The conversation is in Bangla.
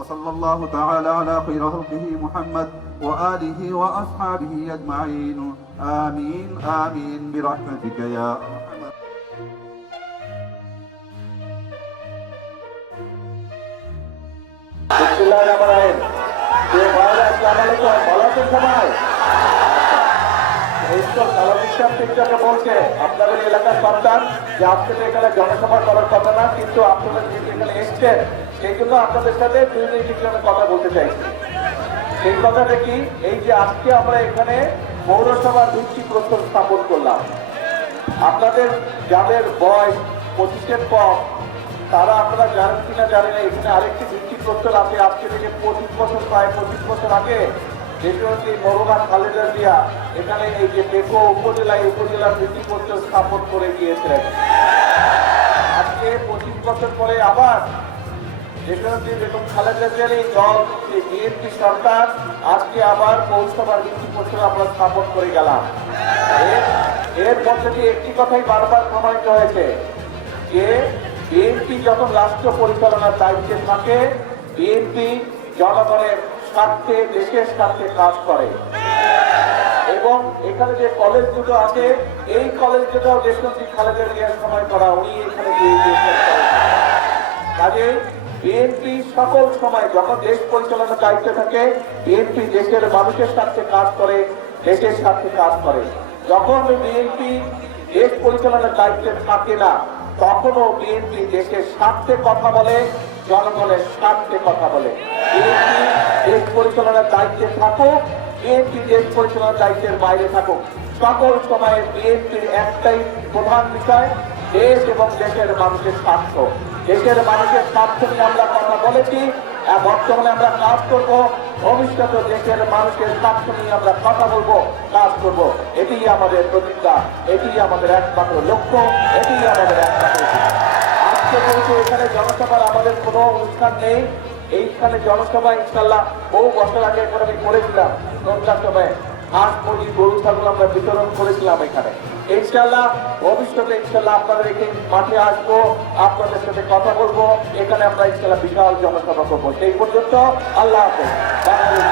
وصلى الله تعالى على خير خلقه محمد وآله وأصحابه أجمعين آمين آمين برحمتك يا আপনাদের এলাকার সন্তান যে আজকে এখানে জনসভা করার কথা না, কিন্তু আপনারা যেহেতু এখানে এসছেন সেই জন্য আপনাদের সাথে দুই মিনিট কথা বলতে চাইছি। সেই কথাটা কি, এই যে আজকে আমরা এখানে পৌরসভার ভিত্তিপ্রস্তর স্থাপন করলাম, আপনাদের যাদের বয়স 25-এর কম তারা আপনারা জানেন কিনা জানেন না, এখানে আরেকটি ভিত্তিপ্রস্তর আছে। আজকে থেকে 25 বছর, প্রায় 25 বছর আগে দেশনেত্রী মরহুমা খালেদা জিয়া এখানে এই যে টেকো উপজেলার ভিত্তিপ্রস্তর স্থাপন করে গিয়েছিলেন। আজকে 25 বছর পরে আবার দেশনেত্রী বেগম খালেদা জিয়ার এই দল বিএনপি সরকার আজকে আবার পৌরসভার ভিত্তিপ্রস্তর আমরা স্থাপন করে গেলাম। এর মধ্যে দিয়ে একটি কথাই বারবার প্রমাণিত হয়েছে যে বিএনপি যখন রাষ্ট্র পরিচালনার দায়িত্বে থাকে, বিএনপি জনগণের স্বার্থে, দেশের স্বার্থে কাজ করে। এবং এখানে যে কলেজ দুটো আছে, এই কলেজ দুটো দেশনেত্রী খালেদা জিয়ার সময় করা, উনি এখানে কাজে বিএনপি সকল সময় যখন দেশ পরিচালনার দায়িত্বে থাকে, বিএনপি দেশের মানুষের স্বার্থে কাজ করে, দেশের স্বার্থে কাজ করে। যখন বিএনপি দেশ পরিচালনার দায়িত্বে থাকে না, তখনও বিএনপি দেশের স্বার্থে কথা বলে, জনগণের স্বার্থে কথা বলে। বিএনপি দেশ পরিচালনার দায়িত্বে থাকুক, বিএনপি দেশ পরিচালনার দায়িত্বের বাইরে থাকুক, সকল সময়ে বিএনপির একটাই প্রধান বিষয় দেশ এবং দেশের মানুষের স্বার্থ। দেশের মানুষের স্বার্থ নিয়ে আমরা কথা বলেছি, বর্তমানে আমরা কাজ করব, ভবিষ্যতে দেশের মানুষের স্বার্থ নিয়ে আমরা কথা বলবো, কাজ করব। এটি আমাদের প্রতিজ্ঞা, এটি আমাদের একমাত্র লক্ষ্য, এটি আমাদের একমাত্র। আজকে যেহেতু এখানে জনসভার আমাদের কোনো অনুষ্ঠান নেই, এইখানে জনসভা ইনশাল্লাহ বহু বছর আগে একবার আমি করেছিলাম, সন্ধ্যার সময় হাঁস, মুরগি, গরু, ছাগল আমরা বিতরণ করেছিলাম এখানে। ইনশাল্লাহ ভবিষ্যতে ইনশাল্লাহ আপনাদের এখানে মাঠে আসবো, আপনাদের সাথে কথা বলবো, এখানে আমরা ইনশাল্লাহ বিশাল জনসভা করবো। সেই পর্যন্ত আল্লাহ হাফেজ। বাংলাদেশ